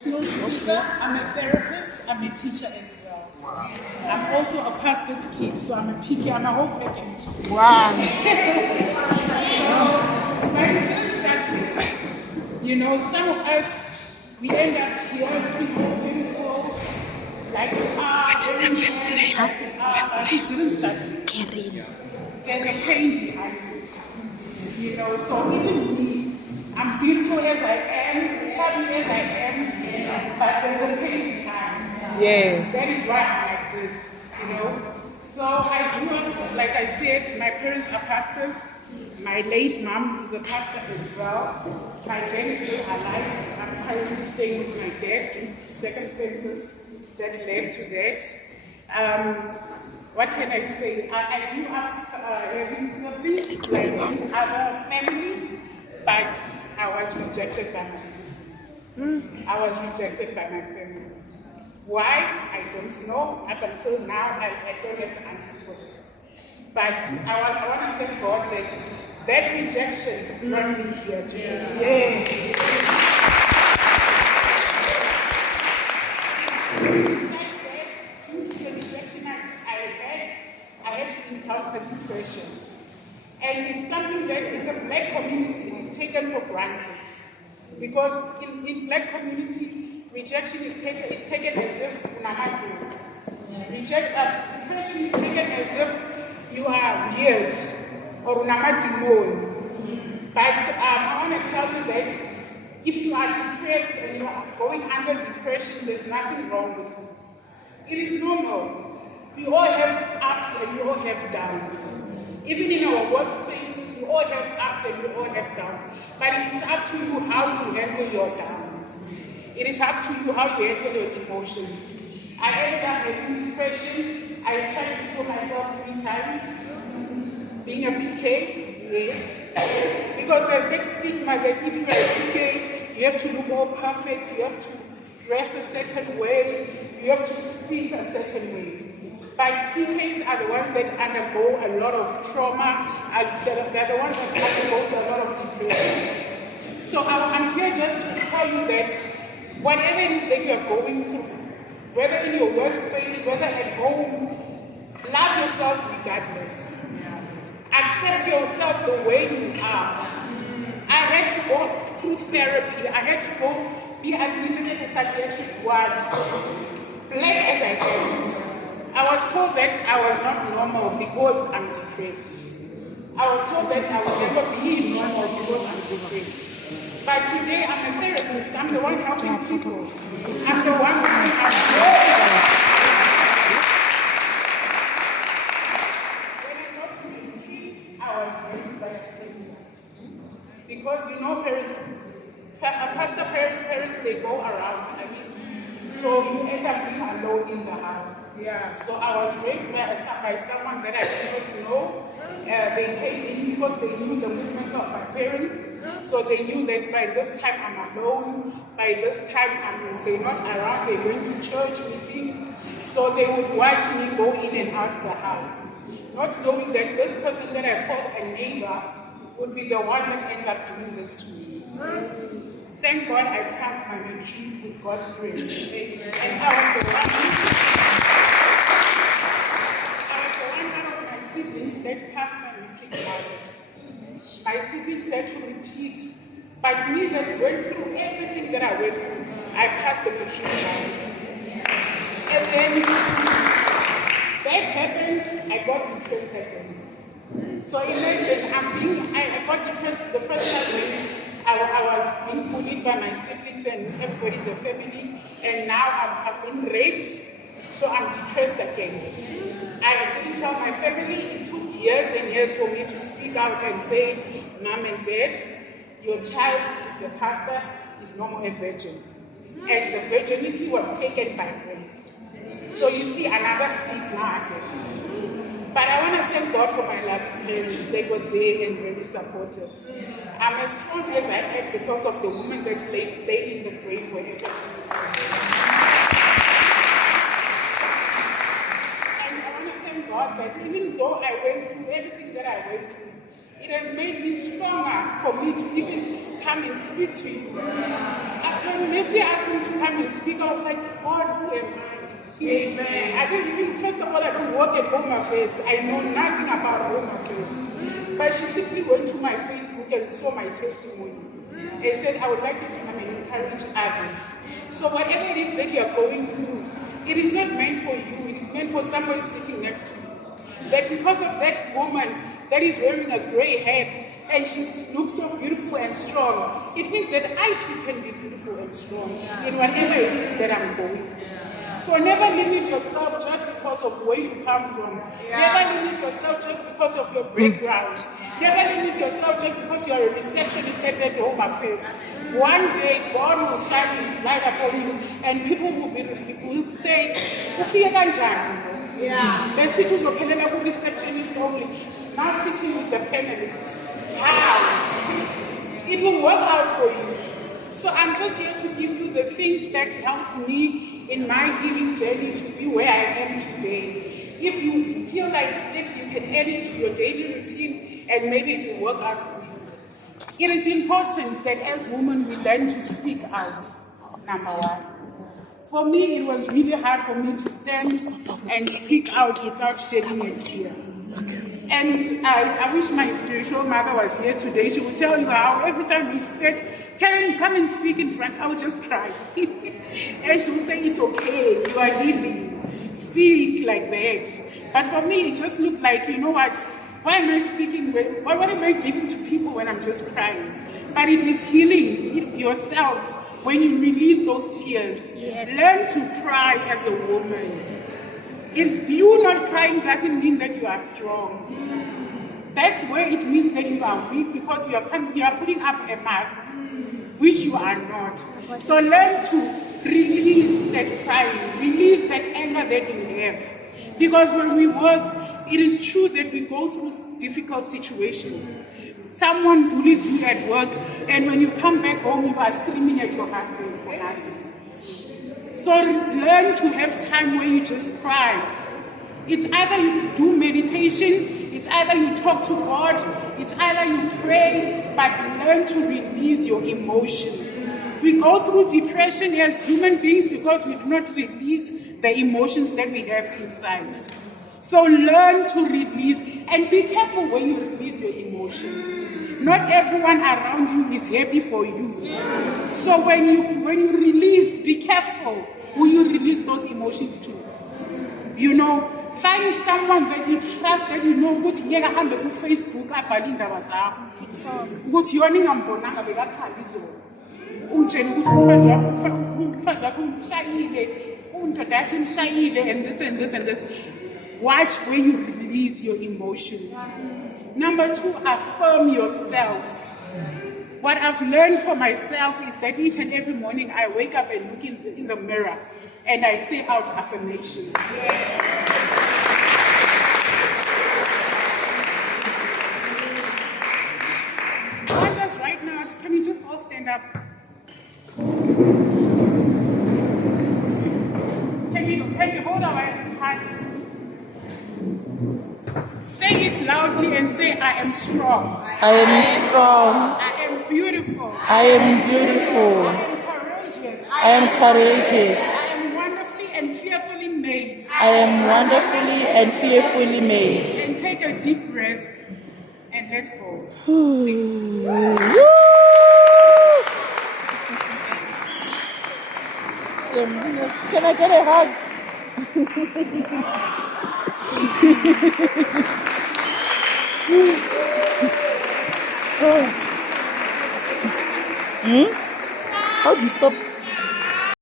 speaker, I'm a therapist, I'm a teacher as well. I'm also a pastor's kid, so I'm a PK, I'm a whole package. Wow. But it didn't start here. You know, some of us, we end up here, people beautiful, like What is the first name? but it didn't start here. Karen. There's a pain behind this. You know, so even me, I'm beautiful as I am, chubby as I am, but there's a pain behind. Yes. That is why I'm like this, you know. So I grew up, like I said, my parents are pastors. My late mom is a pastor as well. My dad is still alive. I'm currently staying with my dad due to circumstances that led to that. What can I say? I grew up having siblings like in other family, but I was rejected by my family. I was rejected by my family. Why? I don't know. Up until now, I don't have the answers for it. But I want to thank God that rejection brought me here today. I had to encounter depression. And it's something that in the black community it is taken for granted. Because in black community, rejection is taken as if depression is taken as if you are weird or unamadimon. But I want to tell you that if you are depressed and you are going under depression, there's nothing wrong with you. It is normal. We all have ups and we all have downs. Even in our workspaces, we all have ups and we all have downs. But it is up to you how you handle your downs. It is up to you how you handle your emotions. I ended up having depression. I tried to kill myself 3 times. Being a PK, yes. Because there's that stigma that if you're a PK, you have to look all perfect, you have to dress a certain way, you have to speak a certain way. But PKs are the ones that undergo a lot of trauma, they're the ones that undergo a lot of depression. So I'm here just to tell you that whatever it is that you are going through, whether in your workspace, whether at home, love yourself regardless. Accept yourself the way you are. I had to go through therapy. I had to go be admitted at a psychiatric ward, black as I am. I was told that I was not normal because I'm depressed. I was told that I would never be normal because I'm depressed. But today I'm a therapist. I'm the one helping people. I'm the one who because you know parents, pastor parents, they go around. So you end up being alone in the house. Yeah. So I was raped by someone that I did not know. They came in because they knew the movements of my parents. So they knew that by this time I'm alone. By this time they're not around. They're going to church meetings. So they would watch me go in and out of the house, not knowing that this person that I called a neighbor would be the one that ends up doing this to me. Thank God I passed my matric with God's grace. And I was the one out of my siblings that passed my matric once. My siblings had to repeat. But me that went through everything that I went through, I passed the matric once. And then that happened, I got depressed again. So imagine, I got depressed the first time when I was being bullied by my siblings and everybody in the family, and now I've been raped, so I'm depressed again. I didn't tell my family. It took years and years for me to speak out and say, Mom and Dad, your child is a pastor, is no more a virgin. And the virginity was taken by rape. So you see another stigma again. But I want to thank God for my loving parents. They were there and very supportive. I'm as strong as I am because of the woman that's lay in the grave wherever she is. And I want to thank God that even though I went through everything that I went through, it has made me stronger for me to even come and speak to you. When Messi asked me to come God, who am I? Amen. I don't even, first of all, I don't work at Home Affairs. I know nothing about Home Affairs. But she simply went to my Facebook and saw my testimony and said, I would like you to come and encourage others. So whatever it is that you are going through, it is not meant for you. It is meant for someone sitting next to you. That because of that woman that is wearing a gray hair and she looks so beautiful and strong, it means that I too can be beautiful and strong in whatever it is that I'm going through. So never limit yourself just because of where you come from. Never limit yourself just because of your background. Never limit yourself just because you are a receptionist at that Home Affairs. One day God will shine His light upon you, and people will say, "Ufike kanjani?" The seat was ophelela ku receptionist only. She's now sitting with the panelists. How? It will work out for you. So I'm just here to give you the things that helped me in my healing journey to be where I am today. If you feel like that, you can add it to your daily routine and maybe it will work out for you. It is important that as women we learn to speak out, number one. For me, it was really hard for me to stand and speak out without shedding a tear. And I wish my spiritual mother was here today. She would tell you how every time she said, Karen, come and speak in front, I would just cry. And she would say, it's okay, you are healing. Speak like that. But for me, it just looked like, you know what? Why am I speaking? What am I giving to people when I'm just crying? But it is healing yourself when you release those tears. Yes. Learn to cry as a woman. You not crying doesn't mean that you are strong. That's where it means that you are weak, because you are putting up a mask, which you are not. So learn to release that crying, release that anger that you have. Because when we work, it is true that we go through difficult situations. Someone bullies you at work, and when you come back home, you are screaming at your husband for nothing. So learn to have time where you just cry. It's either you do meditation, it's either you talk to God, it's either you pray, but learn to release your emotion. We go through depression as human beings because we do not release the emotions that we have inside. So learn to release, and be careful when you release your emotions. Not everyone around you is happy for you. So when you release, be careful who you release those emotions to. You know, find someone that you trust, that you know ukuthi ngeke ahambe ku Facebook abhale indaba zakho, TikTok, ukuthi yona ingambonanga bekakhali izolo. Utshela ukuthi umfazi wakho umshayile, undoda yakhe imshayile, and this and this and this. Watch where you release your emotions. Number 2, affirm yourself. What I've learned for myself is that each and every morning I wake up and look in the mirror and I say out affirmations. Others right now, can you just all stand up? Can you hold our hands? Say it loudly and say, I am strong. I am strong. I am beautiful. I am beautiful. I am courageous. I am courageous. I am wonderfully and fearfully made. I am wonderfully and fearfully made. And take a deep breath and let go. Can I get a hug? How do you stop?